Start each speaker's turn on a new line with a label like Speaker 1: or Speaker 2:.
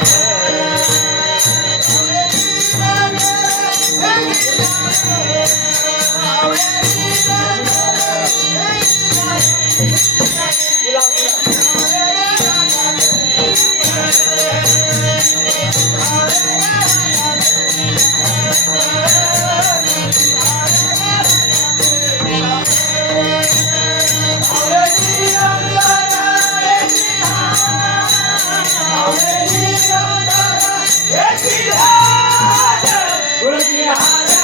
Speaker 1: Thank you. Hallelujah.